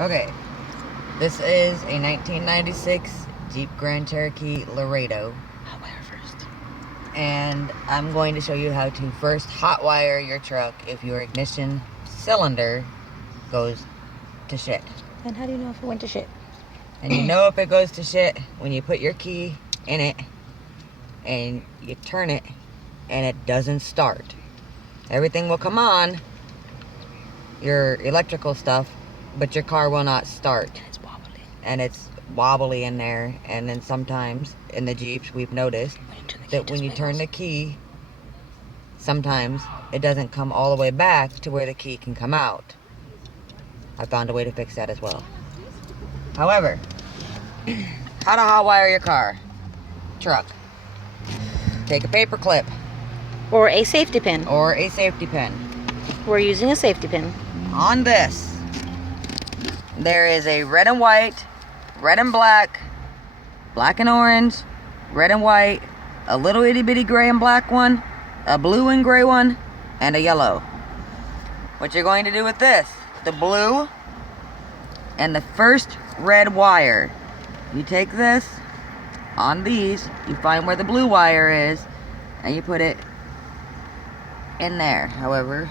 Okay, this is a 1996 Jeep Grand Cherokee Laredo. Hot wire first. And I'm going to show you how to first hot wire your truck if your ignition cylinder goes to shit. And how do you know if it went to shit? And you know if it goes to shit when you put your key in it and you turn it and it doesn't start. Everything will come on, your electrical stuff, but your car will not start. And it's wobbly. And it's wobbly in there. And then sometimes in the Jeeps we've noticed that when you turn the key, sometimes it doesn't come all the way back to where the key can come out. I found a way to fix that as well. However, how to hot wire your truck. Take a paper clip. Or a safety pin. Or a safety pin. We're using a safety pin. On this, there is a red and white, red and black, black and orange, red and white, a little itty bitty gray and black one, a blue and gray one, and a yellow. What you're going to do with this, the blue and the first red wire, you take this, on these, you find where the blue wire is, and you put it in there. However,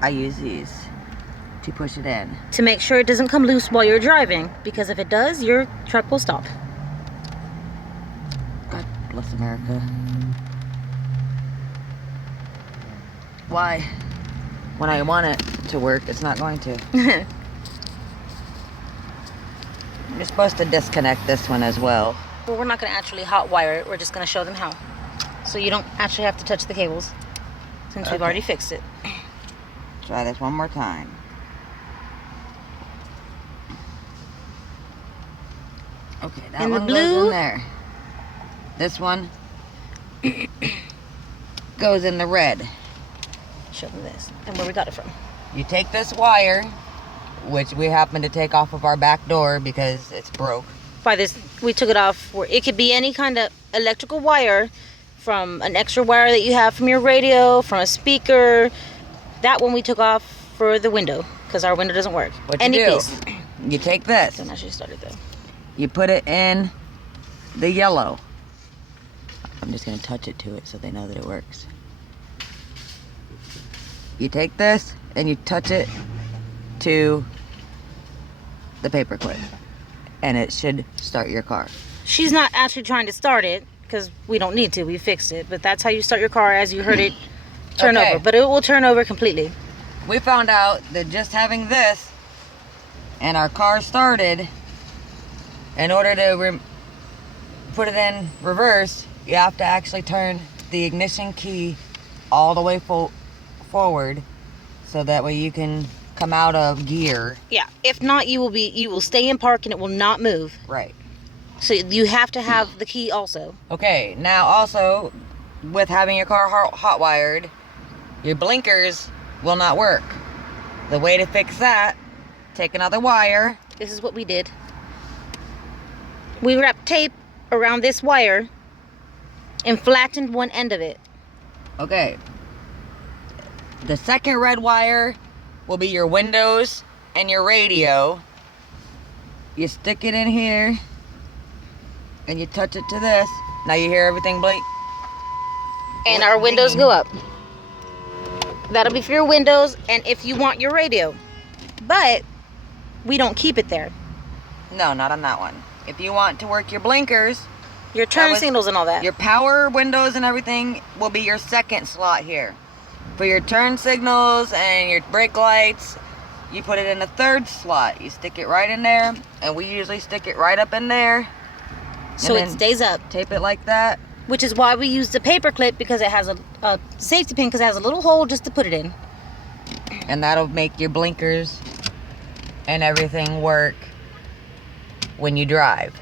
I use these to push it in. To make sure it doesn't come loose while you're driving, because if it does, your truck will stop. God bless America. Why? When I want it to work, it's not going to. You're supposed to disconnect this one as well. Well, we're not going to actually hot wire it. We're just going to show them how. So you don't actually have to touch the cables, since we've already fixed it. Try this one more time. Okay, that And the one blue goes in there. This one goes in the red. Show them this and where we got it from. You take this wire, which we happen to take off of our back door because it's broke. By this, we took it off where it could be any kind of electrical wire, from an extra wire that you have from your radio, from a speaker. That one we took off for the window because our window doesn't work. What you Any do, piece. you take this. Don't actually start it though. You put it in the yellow. I'm just going to touch it to it so they know that it works. You take this and you touch it to the paper clip, and it should start your car. She's not actually trying to start it because we don't need to. We fixed it. But that's how you start your car, as you heard it turn over. But it will turn over completely. We found out that just having this and our car started, in order to put it in reverse, you have to actually turn the ignition key all the way forward, so that way you can come out of gear. Yeah. If not, you will stay in park and it will not move. Right. So you have to have the key also. Okay. Now also, with having your car hot wired, your blinkers will not work. The way to fix that, take another wire. This is what we did. We wrapped tape around this wire and flattened one end of it. Okay. The second red wire will be your windows and your radio. You stick it in here and you touch it to this. Now you hear everything blink. And our windows go up. That'll be for your windows and if you want your radio. But we don't keep it there. No, not on that one. If you want to work your blinkers, Your turn signals and all that. your power windows and everything will be your second slot here. For your turn signals and your brake lights, you put it in the third slot. You stick it right in there, and we usually stick it right up in there. So it stays up. Tape it like that. Which is why we use the paper clip, because it has a safety pin, because it has a little hole just to put it in. And that'll make your blinkers and everything work when you drive.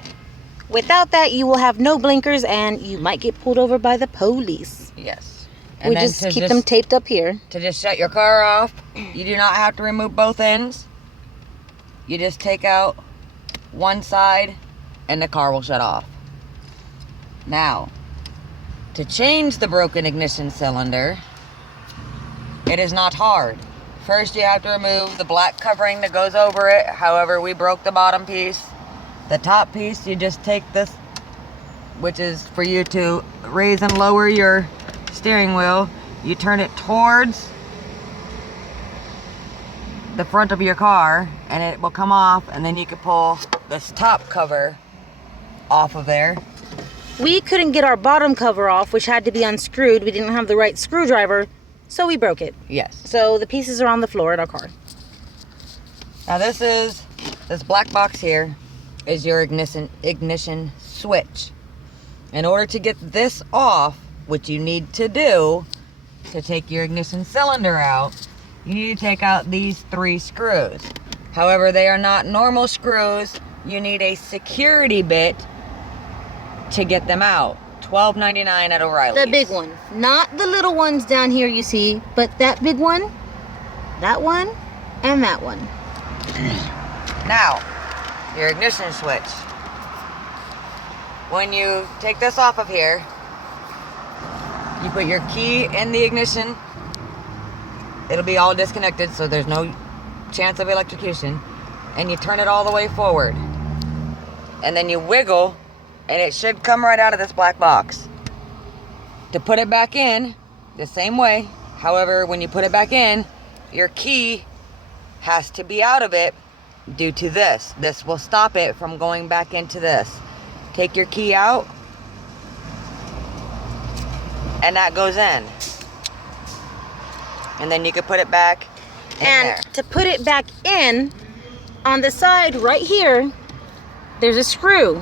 Without that, you will have no blinkers and you might get pulled over by the police. Yes. We just keep them taped up here. To just shut your car off, you do not have to remove both ends. You just take out one side and the car will shut off. Now, to change the broken ignition cylinder, it is not hard. First, you have to remove the black covering that goes over it. However, we broke the bottom piece. The top piece, you just take this, which is for you to raise and lower your steering wheel. You turn it towards the front of your car and it will come off, and then you can pull this top cover off of there. We couldn't get our bottom cover off, which had to be unscrewed. We didn't have the right screwdriver, so we broke it. Yes. So the pieces are on the floor in our car. Now this black box here is your ignition switch. In order to get this off, what you need to do to take your ignition cylinder out, you need to take out these 3 screws. However, they are not normal screws. You need a security bit to get them out. $12.99 at O'Reilly's. The big one. Not the little ones down here you see, but that big one, that one, and that one. Now, your ignition switch. When you take this off of here, you put your key in the ignition. It'll be all disconnected, so there's no chance of electrocution. And you turn it all the way forward. And then you wiggle, and it should come right out of this black box. To put it back in, the same way. However, when you put it back in, your key has to be out of it due to this. This will stop it from going back into this. Take your key out, and that goes in. And then you can put it back in there. And to put it back in, on the side right here, there's a screw.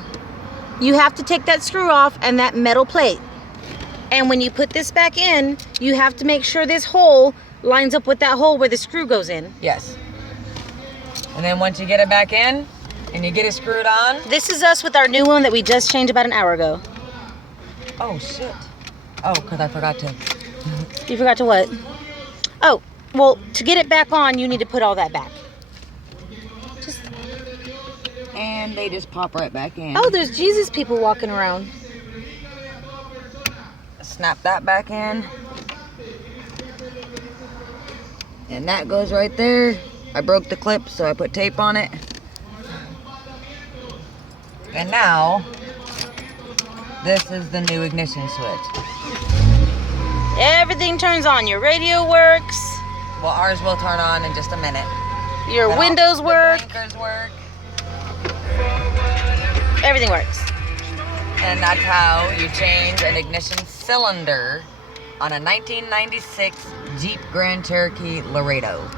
You have to take that screw off and that metal plate. And when you put this back in, you have to make sure this hole lines up with that hole where the screw goes in. Yes. And then once you get it back in and you get it screwed on. This is us with our new one that we just changed about an hour ago. Oh, shit. Oh, because I forgot to. You forgot to what? Oh, well, to get it back on, you need to put all that back. And they just pop right back in. Oh, there's Jesus people walking around. Snap that back in. And that goes right there. I broke the clip, so I put tape on it. And now, this is the new ignition switch. Everything turns on. Your radio works. Well, ours will turn on in just a minute. Your Then windows the work. blinkers work. Everything works. And that's how you change an ignition cylinder on a 1996 Jeep Grand Cherokee Laredo.